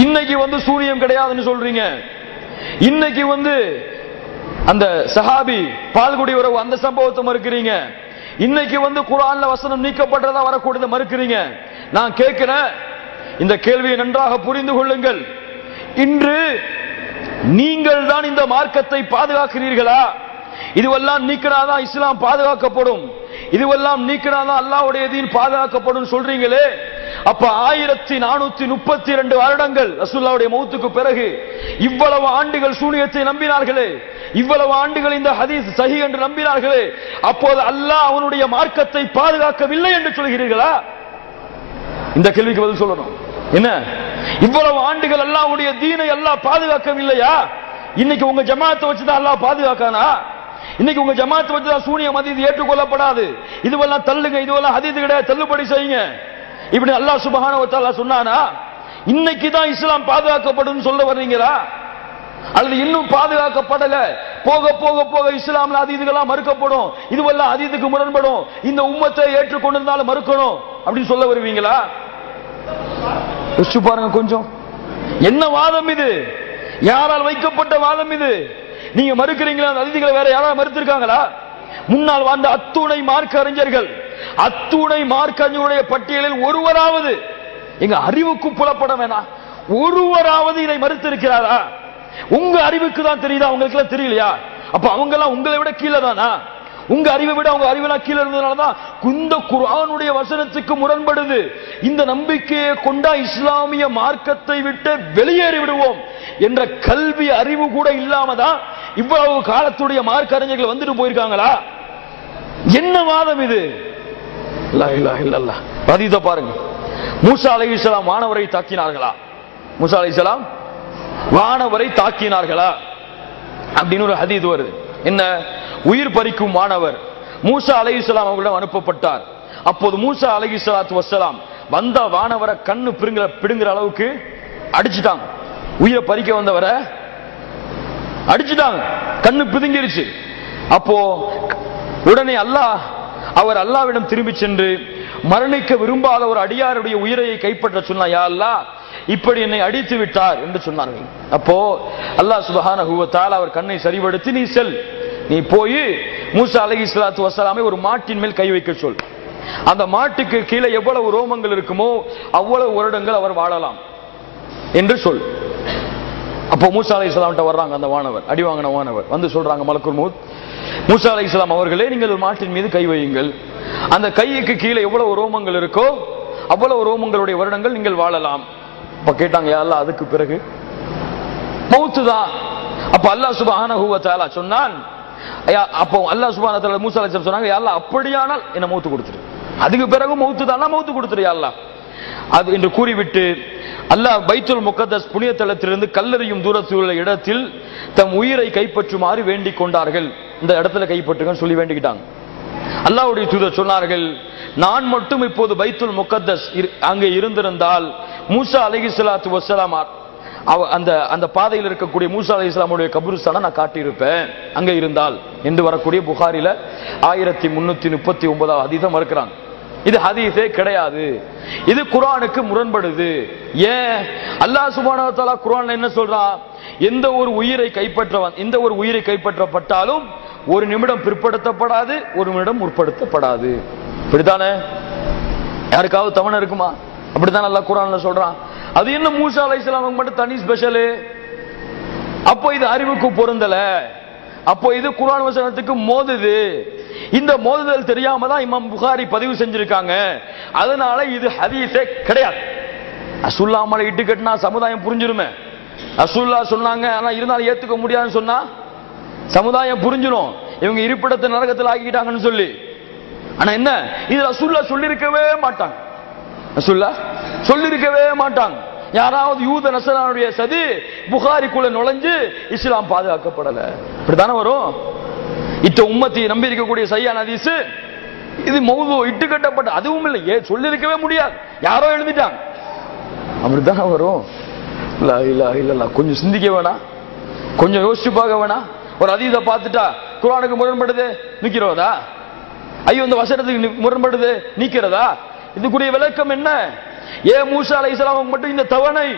இன்னைக்கு சூனியம் கிடையாதுன்னு சொல்றீங்க. இன்னைக்கு அந்த சஹாபி பால்குடி உறவு அந்த சம்பவத்தை மறுக்கிறீங்க. இன்னைக்கு குர்ஆன்ல வசனம் நீக்கப்பட்டதா வரக்கூடியதை மறுக்கிறீங்க. நான் கேட்கிறேன், இந்த கேள்வியை நன்றாக புரிந்து கொள்ளுங்கள். இன்று நீங்கள் தான் இந்த மார்க்கத்தை பாதுகாக்கிறீர்களா? இதுவெல்லாம் நீக்கினாதான் இஸ்லாம் பாதுகாக்கப்படும், இதுவெல்லாம் நீக்கினாதான் அல்லாஹ்வுடைய தீன் பாதுகாக்கப்படும் சொல்றீங்களே. அப்ப 1432 வருடங்கள் ரசூலுல்லாஹ்வுடைய மௌத்துக்கு பிறகு இவ்வளவு ஆண்டுகள் சூனியத்தை நம்பினார்களே, இவ்வளவு ஆண்டுகள் இந்த ஹதீஸ் சஹீஹ் என்று நம்பினார்களே, அப்போது அல்லாஹ் அவனுடைய மார்க்கத்தை பாதுகாக்கவில்லை என்று சொல்கிறீர்களா? இந்த கேள்விக்கு பதில் சொல்லணும். என்ன, இவ்வளவு ஆண்டுகள் அல்லாஹ்வுடைய தீனை அல்லாஹ் பாதுகாக்கவில்லையா? இன்னைக்கு உங்க ஜமாத்தை வச்சுதான் அல்லாஹ் பாதுகாக்கானா? இன்னைக்கு உங்க ஜமாத்தை வச்சுதான் சூனியம் ஹதீஸ் ஏற்றுக்கொள்ளப்படாது, இதுவெல்லாம் தள்ளுங்க, இதுவெல்லாம் ஹதீஸ் கிடையாது, தள்ளுபடி செய்யுங்க இப்படி அல்லாஹ் சுப்ஹானஹு வ தஆலா சொன்னானா? இன்னைக்கு தான் இஸ்லாம் பாதுகாக்கப்படும் சொல்ல வர்றீங்களா? அல்லது இன்னும் பாதுகாக்கப்படல, போக போக போக இஸ்லாம்ல ஹதீஸ்களா மறுக்கப்படும், இதுவெல்லாம் ஹதீஸுக்கு முரண்படும், இந்த உம்மத்தை ஏற்றுக்கொண்டிருந்தாலும் மறுக்கணும் அப்படின்னு சொல்ல வருவீங்களா? யோசிச்சு பாருங்க கொஞ்சம். என்ன வாதம் இது? யாரால் வைக்கப்பட்ட வாதம் இது? நீங்க மறுக்கிறீங்களா? அந்த ஹதீஸ்களை வேற யாராவது மறுத்திருக்காங்களா? முன்னால் வாழ்ந்த அத்துணை மார்க்க அறிஞர்கள், அத்துணை மார்க்க அறிஞருடைய பட்டியலில் ஒருவராவது, எங்க அறிவுக்கு புலப்பட வேணாம், ஒருவராவது இதை மறுத்திருக்கிறாரா? உங்க அறிவுக்கு தான் தெரியுதா, உங்களுக்கு எல்லாம் தெரியலையா? அப்ப அவங்க எல்லாம் உங்களை விட கீழே தானா? உங்க அறிவை விட அவங்க அறிவெல்லாம் கீழே இருந்ததுனாலதான் இந்த குர்ஆனுடைய வசனத்துக்கு முரண்படுது, இந்த நம்பிக்கையை கொண்டா இஸ்லாமிய மார்க்கத்தை விட்டு வெளியேறி விடுவோம் என்ற கல்வி அறிவு கூட இல்லாம தான் இவ்வளவு காலத்துடைய மார்க்க அறிஞர்கள் வந்துட்டு போயிருக்காங்களா? என்ன வாதம் இது? லா இலாஹ இல்லல்லாஹ். ஹதீஸை பாருங்க. மூசா அலைஹிஸ்ஸலாம் வானவரை தாக்கினார்களா? மூசா அலைஹிஸ்ஸலாம் வானவரை தாக்கினார்களா அப்படின்னு ஒரு ஹதீஸ் வருது. என்ன, உயிர் பறிக்கும் வானவர் மூசா அலைஹிஸ்ஸலாம் அவர்களிடம் அனுப்பப்பட்டார். அப்போது மூசா அலைஹிஸ்ஸலாத்து வஸ்ஸலாம் வந்த வானவரை கண்ணு பிடுங்குற அளவுக்கு அடிச்சுட்டாங்க. உயிரை பறிக்க வந்தவரை அடிச்சுட்டாங்க, கண்ணு பிதுங்கிருச்சு. அப்போ உடனே அவர் அல்லாஹ்விடம் திரும்பி சென்று மரணிக்க விரும்பாத ஒரு அடியாருடைய உயிரை கைப்பற்ற சொன்னார். யா அல்லாஹ், இப்படி என்னை அடித்து விட்டார் என்று சொன்னார்கள். அப்போ அல்லாஹ் சுப்ஹானஹு வ தஆலா அவர் கண்ணை சரிபடுத்தி, நீ செல், நீ போய் மூசா அலைஹிஸ்ஸலாத்து வஸ்ஸலாமை ஒரு மாட்டின் மேல் கை வைக்க சொல், அந்த மாட்டுக்கு கீழே எவ்வளவு ரோமங்கள் இருக்குமோ அவ்வளவு வருடங்கள் அவர் வாழலாம் என்று சொல். அப்போ மூசா அலைஹிஸ்ஸலாம் வர்றாங்க, அந்த வானவர், அடி வாங்கின வானவர் வந்து சொல்றாங்க, மலக்குல் மௌத், மூசா அலைஹிஸ்ஸலாம் அவர்களே, நீங்கள் ஒரு மாட்டின் மீது கை வையுங்கள், அந்த கைக்கு கீழே எவ்வளவு ரோமங்கள் இருக்கோ அவ்வளவு ரோமங்களுடைய வருடங்கள் நீங்கள் வாழலாம். அப்ப கேட்டாங்க, யா அல்லாஹ், அதுக்கு பிறகு மௌத்து தான். அப்ப அல்லாஹ் சுப்ஹானஹு வ தஆலா சொன்னான், அப்போ அல்லாஹ் சுப்ஹானஹு வ தஆலா மூசா அலைஹிஸ்ஸலாம் சொன்னாங்க, யா அல்லாஹ், அப்படியானால் என்ன மௌத்து கொடுத்துரு, அதுக்கு பிறகு மௌத்து தானா, மௌத்து கொடுத்துரு யா அல்லாஹ் அது என்று கூறிவிட்டு அல்லாஹ் பைத்துல் முகத்தஸ் புனித தலத்திலிருந்து கல்லறியும் தூரத்தில் உள்ள இடத்தில் தம் உயிரை கைப்பற்றுமாறு வேண்டிக் கொண்டார்கள். இந்த இடத்துல கைப்பற்றுங்க சொல்லி வேண்டிக்கிட்டாங்க. அல்லாஹ்வுடைய தூதர் சொன்னார்கள், நான் மட்டும் இப்போது பைத்துல் முகத்தஸ் அங்கே இருந்திருந்தால் மூசா அலைஹிஸ்ஸலாத்து வஸ்ஸலாம் அந்த பாதையில் இருக்கக்கூடிய மூசா அலைஹிஸ்ஸலாமுடைய கபருஸ்தானை நான் காட்டியிருப்பேன் அங்க இருந்தால் என்று வரக்கூடிய புகாரில 1339 ஹதீஸை மறுக்கிறாங்க. இது ஹதீஸே கிடையாது, இது குர்ஆனுக்கு முரண்படுது. ஏன்? அல்லாஹ் சுப்ஹானஹு வ தஆலா குர்ஆன்ல என்ன சொல்றான்? எந்த ஒரு உயிரை கைப்பற்றப்பட்டாலும் ஒரு நிமிடம் பிற்படுத்தப்படாது, ஒரு நிமிடம் முற்படுத்தப்படாது. இப்படித்தானே? யாருக்காவது தவணை இருக்குமா? அப்படித்தான் அல்லாஹ் குர்ஆன்ல சொல்றான். அது என்ன மூசா அலைஹிஸ்ஸலாம் மட்டும் தனி ஸ்பெஷல்? அப்போ இது அறிவுக்கு பொருந்தல, அப்போ இது குர்ஆன் வசனத்துக்கு மோதுது. இந்த மோதுதல் தெரியாம தான் இமாம் புகாரி பதிவு செஞ்சிருக்காங்க. அதனால இது ஹதீஸே கிடையாது. ரசூலுல்லாஹ் மேல இட்டு கட்டினா சமுதாயம் புரிஞ்சிருமே. ரசூலுல்லாஹ் சொன்னாங்க, ஆனா இருந்தாலும் ஏத்துக்க முடியாதுன்னு சொன்னா சமுதாயம் புரிஞ்சிடும், இவங்க இருப்பிடத்தை நரகத்தில் ஆக்கிட்டாங்கன்னு சொல்லி. ஆனா என்ன, இது ரசூலுல்லாஹ் சொல்லிருக்கவே மாட்டாங்க, ரசூலுல்லாஹ் சொல்லிருக்கவே மாட்டாங்க. யாராவது யூத நஸரானுடைய சதி புகாரிக்குள்ள நுழைஞ்சு இஸ்லாம் பாதுகாக்கப்படல, இப்படித்தானே வரும். இத்த உம்மத்தி நம்பி இருக்கக்கூடிய சையான ஹதீஸ் இது மௌது இட்டு கட்டப்பட்ட, அதுவும் இல்லை, சொல்லிருக்கவே முடியாது, யாரோ எழுதிட்டாங்க, அப்படித்தானே வரும். லா இலாஹ இல்லல்லாஹ். கொஞ்சம் சிந்திக்க வேணாம், கொஞ்சம் யோசிச்சு பார்க்க வேணாம். ஒரு ஹதீஸை பார்த்துட்டா குர்ஆனுக்கு முரண்படுது நிக்கிறதா, ஐயோ இந்த வசனத்துக்கு முரண்படுது நீக்கிறதா? இதுக்குரிய விளக்கம் என்ன? ஏன் மூசா அலைஹிஸ்ஸலாம் மட்டும் இந்த தவணை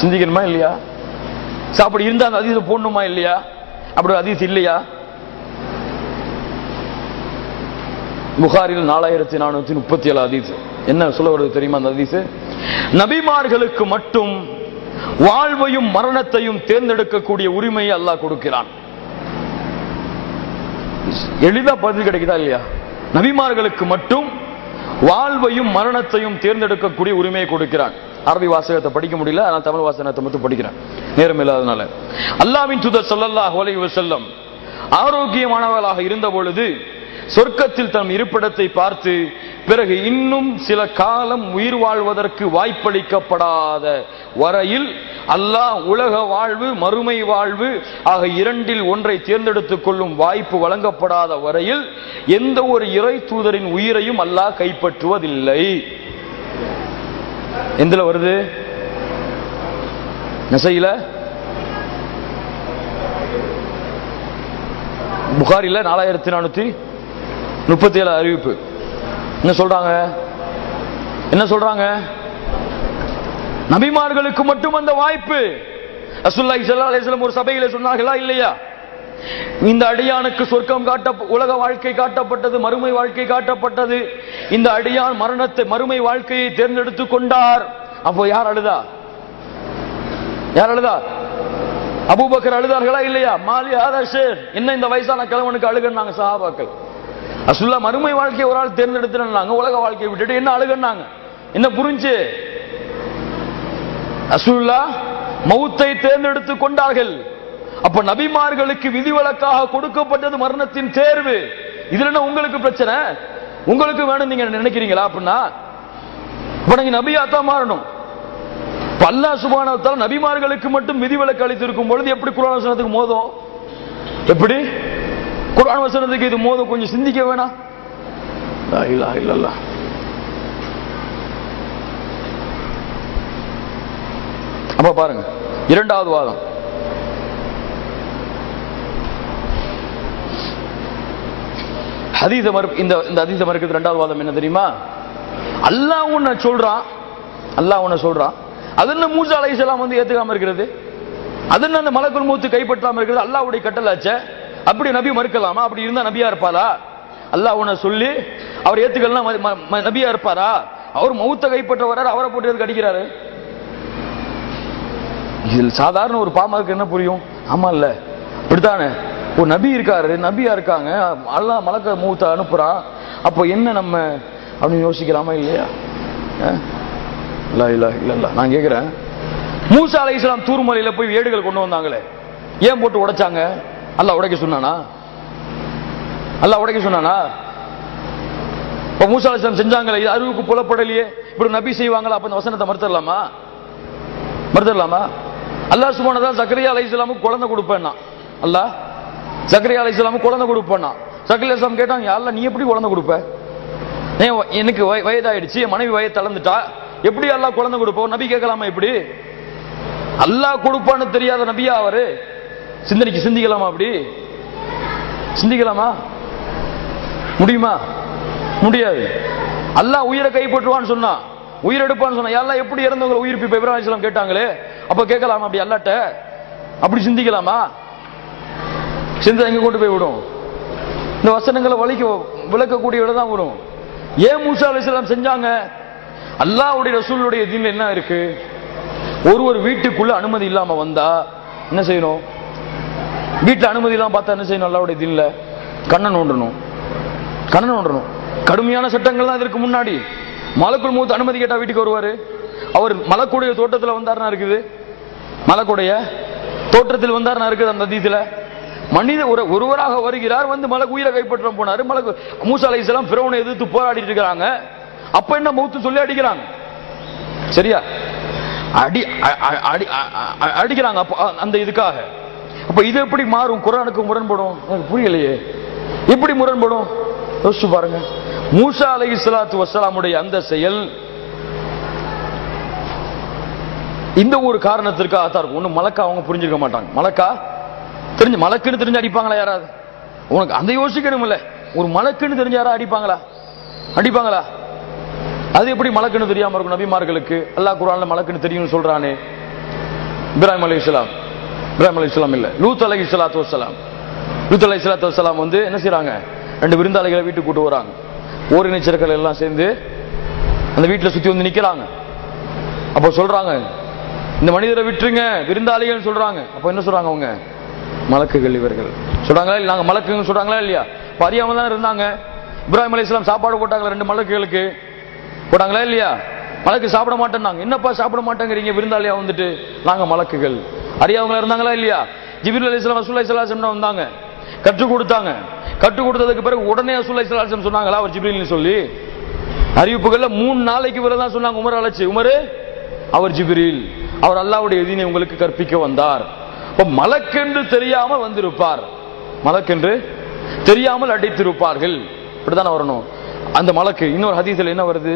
சிந்திக்கணுமா இல்லையா? அப்படி இருந்தா அந்த ஹதீஸை போடணுமா இல்லையா? அப்படி ஹதீஸ் இல்லையா? புகாரில் 4437 ஹதீஸ். என்ன சொல்ல வருது தெரியுமா அந்த ஹதீஸ்? நபிமார்களுக்கு மட்டும் வாழ்வையும் மரணத்தையும் தேர்ந்தெடுக்கக்கூடிய உரிமையை அல்லாஹ் கொடுக்கிறான். எளிதா பதில் கிடைக்குதா இல்லையா? நபிமார்களுக்கு மட்டும் வாழ்வையும் மரணத்தையும் தேர்ந்தெடுக்கக்கூடிய உரிமையை கொடுக்கிறான். அரபி வாசகத்தை படிக்க முடியல, அதனால தமிழ் வாசகத்தை மட்டும் படிக்கிறேன், நேரம் இல்லாதனால. அல்லாஹ்வின் தூதர் ஸல்லல்லாஹு அலைஹி வஸல்லம் ஆரோக்கியமானவர்களாக இருந்த பொழுது சொர்க்கத்தில் தம் இருப்பிடத்தை பார்த்து பிறகு இன்னும் சில காலம் உயிர் வாழ்வதற்கு வாய்ப்பளிக்கப்படாத வரையில் அல்லாஹ் உலக வாழ்வு மறுமை வாழ்வு ஆக இரண்டில் ஒன்றை தேர்ந்தெடுத்துக் கொள்ளும் வாய்ப்பு வழங்கப்படாத வரையில் எந்த ஒரு இறை தூதரின் உயிரையும் அல்லாஹ் கைப்பற்றுவதில்லை. எதுல வருது? நசையில, புகாரில 4437 அறிவிப்பு. என்ன சொல்றாங்க? என்ன சொல்றாங்க? நபிமார்களுக்கு மட்டும் அந்த வாய்ப்பு. ரசூலுல்லாஹி ஸல்லல்லாஹு அலைஹி வஸல்லம் ஒரு சபையில சொன்னார்களா இல்லையா? இந்த அடியானுக்கு சொர்க்கம் உலக வாழ்க்கை காட்டப்பட்டது, மறுமை வாழ்க்கை காட்டப்பட்டது. இந்த அடியான் மரணத்தை மறுமை வாழ்க்கையை தேர்ந்தெடுத்துக் கொண்டார். அப்போ யார் அழுதா? யார் அழுதா? அபூபக்கர் அழுதார்களா இல்லையா? மாலி ஹாதா ஷேர், என்ன இந்த வயசான கிழவனுக்கு அழுகன்னாங்க சஹாபாக்கள். ரசூலுல்லாஹ் மறுமை வாழ்க்கையை ஒரு ஆள் தேர்ந்தெடுத்துனாங்க, உலக வாழ்க்கையை விட்டுட்டு என்ன அழுகன்னாங்க? என்ன புரிஞ்சு? ரசூலுல்லாஹ் மௌத்தை தேர்ந்தெடுத்துக் கொண்டார்கள். அப்ப நபிமார்களுக்கு விதிவிலக்காக கொடுக்கப்பட்டது மரணத்தின் தேர்வு. இதுல என்ன உங்களுக்கு பிரச்சனை? உங்களுக்கு வேணும் நீங்க நினைக்கிறீங்களா? அப்படின்னா இப்ப நீங்க நபியாத்தான் மாறணும். அல்லாஹ் சுப்ஹானஹு வ தஆலா நபிமார்களுக்கு மட்டும் விதிவிலக்கு அளித்திருக்கும் பொழுது எப்படி குர்ஆன் வசனத்துக்கு மோதும்? எப்படி குர்ஆன் வசனத்துக்கு இது மோதும்? கொஞ்சம் சிந்திக்க வேணாம்? லா இலாஹ இல்லல்லாஹ். அப்ப பாருங்க, இரண்டாவது வாதம். ஹதீஸ மறுப்பு. இந்த ஹதீஸ மறுக்கிறது இரண்டாவது வாதம் என்ன தெரியுமா? அல்லாஹ் உன்னை சொல்றான், அல்லாஹ் உன்னை சொல்றான், அதென்ன மூசா அலைஹிஸ்ஸலாம் வந்து ஏத்துக்காம இருக்கிறது? அதென்ன அந்த மலக்குல் மௌத் கைப்பற்றாம இருக்கிறது? அல்லாஹ்வுடைய கட்டளையாச்சே. அப்படி நபி மறுக்கலாமா? அப்படி இருந்தா நபியா இருப்பாரா? அல்லாஹ் உன்னை சொல்லி அவர் ஏத்துக்கலாம் நபியா இருப்பாரா? அவர் மௌத்தை கைப்பற்ற வர்றாரு, அவரை போட்டு எதுக்கு அடிக்கிறாரு? இதில் சாதாரண ஒரு பாமகருக்கு என்ன புரியும்? ஆமா இல்ல, இப்படித்தானே ஒரு நபி இருக்காரு, நபியா இருக்காங்க, அல்லாஹ் மலக்க மௌத்தை அனுப்புறான், அப்போ என்ன நம்ம அப்படின்னு யோசிக்கலாமா இல்லையா? லா இலாஹ இல்லல்லாஹ். நான் கேட்கிறேன், மூசா அலைஹிஸ்ஸலாம் தூர்மலையில போய் ஏடுகள் கொண்டு வந்தாங்களே, ஏன் போட்டு உடைச்சாங்க? அல்லாஹ் உடைக்க சொன்னானா? அல்லாஹ் உடைக்க சொன்னானா? இப்ப மூசா அலைஹிஸ்ஸலாம் செஞ்சாங்களே, இது அறிவுக்கு புலப்படலையே, இப்படி நபி செய்வாங்களா? அப்ப இந்த வசனத்தை மறுத்தரலாமா? மறுத்தரலாமா? அல்லாஹ் சுப்ஹானஹு வ தஆலா ஜக்கரியா அலைஹிஸ்ஸலாமுக்கு குழந்தை கொடுப்பேன்னா, அல்லாஹ் ஜக்கரியா அலைஹிஸ்ஸலாமுக்கு குழந்தை கொடுப்பேன்னா, ஜக்கரியா அலைஹிஸ்ஸலாம் கேட்டாங்க, யா அல்லாஹ் நீ எப்படி குழந்தை கொடுப்ப? எனக்கு வயதாயிடுச்சு, என் மனைவி வயது தளர்ந்துட்டா, எப்படி அல்லாஹ் குழந்தை கொடுப்போம்? நபி கேட்கலாமா? இப்படி அல்லாஹ் கொடுப்பான்னு தெரியாத நபியா அவரு? சிந்திக்கலாமா? அப்படி சிந்திக்கலாமா? முடியுமா? முடியாது. அல்லாஹ் உயிரை கைப்பற்றுவான்னு சொன்னா, உயிர் எடுப்பான்னு சொன்னா, அல்லாஹ் எப்படி இறந்தவங்களை உயிர்ப்பிப்ப இப்ராஹிம் அலைஹிஸ்ஸலாம் கேட்டாங்களே, அப்ப கேட்கலாமா அப்படி அல்லாஹ்ட்ட? அப்படி சிந்திக்கலாமா? சிந்தனை எங்க கொண்டு போய் விடும்? இந்த வசனங்களை விளக்கக்கூடிய தான் வரும். ஏன் மூசா அலைஹிஸ்ஸலாம் செஞ்சாங்க? அல்லாஹ்வுடைய ரசூலுடைய தீன்ல என்ன இருக்கு? ஒரு வீட்டுக்குள்ள அனுமதி இல்லாம வந்தா என்ன செய்யணும்? வீட்டுல அனுமதி இல்லாம பார்த்தா என்ன செய்யணும்? அல்லாஹ்வுடைய தீன்ல கண்ணன் நோண்டணும், கண்ணன் நோண்டணும். கடுமையான சட்டங்கள் தான் இதற்கு முன்னாடி. மலக்குல் மௌத் அனுமதி கேட்டா வீட்டுக்கு வருவாரு. அவர் மலக்குடைய தோட்டத்தில் வந்தார்னா இருக்குது, மலக்குடைய தோற்றத்தில் வந்தார்னா இருக்குது அந்த ஹதீஸ்ல. மனித ஒருவராக வருகிறார், வந்து மலக்கு உயிரை கைப்பற்ற போனாரு. மலக்கு மூசா அலைஹிஸ்ஸலாம் ஃபிரௌனை எதிர்த்து போராடிட்டு இருக்காங்க. அப்ப என்ன மௌத்து சொல்லி அடிக்கிறாங்க, சரியா? அடிக்கிறாங்க அந்த இதுக்காக. அப்ப இது எப்படி மாறும்? குர்ஆனுக்கு முரண்படும்? எனக்கு புரியலையே. எப்படி முரண்படும்? யோசிச்சு பாருங்க. மூசா அலைஹிஸ்ஸலாத்து வஸ்ஸலாமுடைய அந்த செயல் இந்த ஒரு காரணத்திற்காக தான் இருக்கும். ஒன்னும் மலக்கா அவங்க புரிஞ்சிருக்க மாட்டாங்க. மலக்கா தெரிஞ்சு மலக்குன்னு தெரிஞ்சு அடிப்பாங்களா யாராவது? உனக்கு அந்த யோசிக்கணும் இல்ல. ஒரு மலக்குன்னு தெரிஞ்ச யாராவது அடிப்பாங்களா? அடிப்பாங்களா? அது எப்படி மலக்குன்னு தெரியாம இருக்கும் நபிமார்களுக்கு? அல்லாஹ் குர்ஆன்ல மலக்குன்னு தெரியும்னு சொல்றானே. இப்ராஹிம் அலைஹிஸ்ஸலாம், இப்ராஹிம் அலைஹிஸ்ஸலாம் இல்ல, லூத் அலைஹிஸ்ஸலாத்து வஸ்ஸலாம். லூத் அலைஹிஸ்ஸலாத்து வஸ்ஸலாம் வந்து என்ன செய்றாங்க, 2 விருந்தாளிகளை வீட்டுக்கு கூட்டு வராங்க. ஓரினச்சர்கள் எல்லாம் சேர்ந்து அந்த வீட்டுல சுத்தி வந்து நிக்கிறாங்க. அப்போ சொல்றாங்க, இந்த மனிதரை விட்டுருங்க, விருந்தாளிகள் சொல்றாங்க. அப்போ என்ன சொல்றாங்க அவங்க, மலக்குகள் இவர்கள் சொல்றாங்களா, இல்ல நாங்க மலக்குன்னு சொல்றாங்களா இல்லையா? அறியாம தான் இருந்தாங்க. இப்ராஹிம் அலைஹிஸ்ஸலாம் சாப்பாடு போட்டாங்களா 2 மலக்குகளுக்கு, போட்டாங்களா இல்லையா? மலக்கு சாப்பிட மாட்டேன்னாங்க. என்னப்பா சாப்பிட மாட்டேங்கிறீங்க, விருந்தாளியா வந்துட்டு? நாங்க மலக்குகள். அறியாமங்களா இருந்தாங்களா இல்லையா? ஜிப்ரீல் அலைஹிஸ்ஸலாம் ரசூலுல்லாஹி ஸல்லல்லாஹு அலைஹி வஸல்லம் வந்தாங்க, கற்றுக் கொடுத்தாங்க. கற்றுக் கொடுத்ததுக்கு பிறகு உடனே ரசூலுல்லாஹி ஸல்லல்லாஹு அலைஹி வஸல்லம் சொன்னாங்களா அவர் ஜிப்ரீல்னு சொல்லி? அறிவிப்புகள்ல 3 நாளைக்கு பிறகு தான் சொன்னாங்க. உமர் அழைச்சு, உமரு அவர் ஜிப்ரீல், அவர் அல்லாஹ்வுடைய எதீனை உங்களுக்கு கற்பிக்க வந்தார். இப்ப மலக்கென்று தெரியாமல் வந்திருப்பார், மலக்கென்று தெரியாமல் அடித்திருப்பார்கள். இப்படித்தானே வரணும் அந்த மலக்கு. இன்னொரு ஹதீஸ்ல என்ன வருது,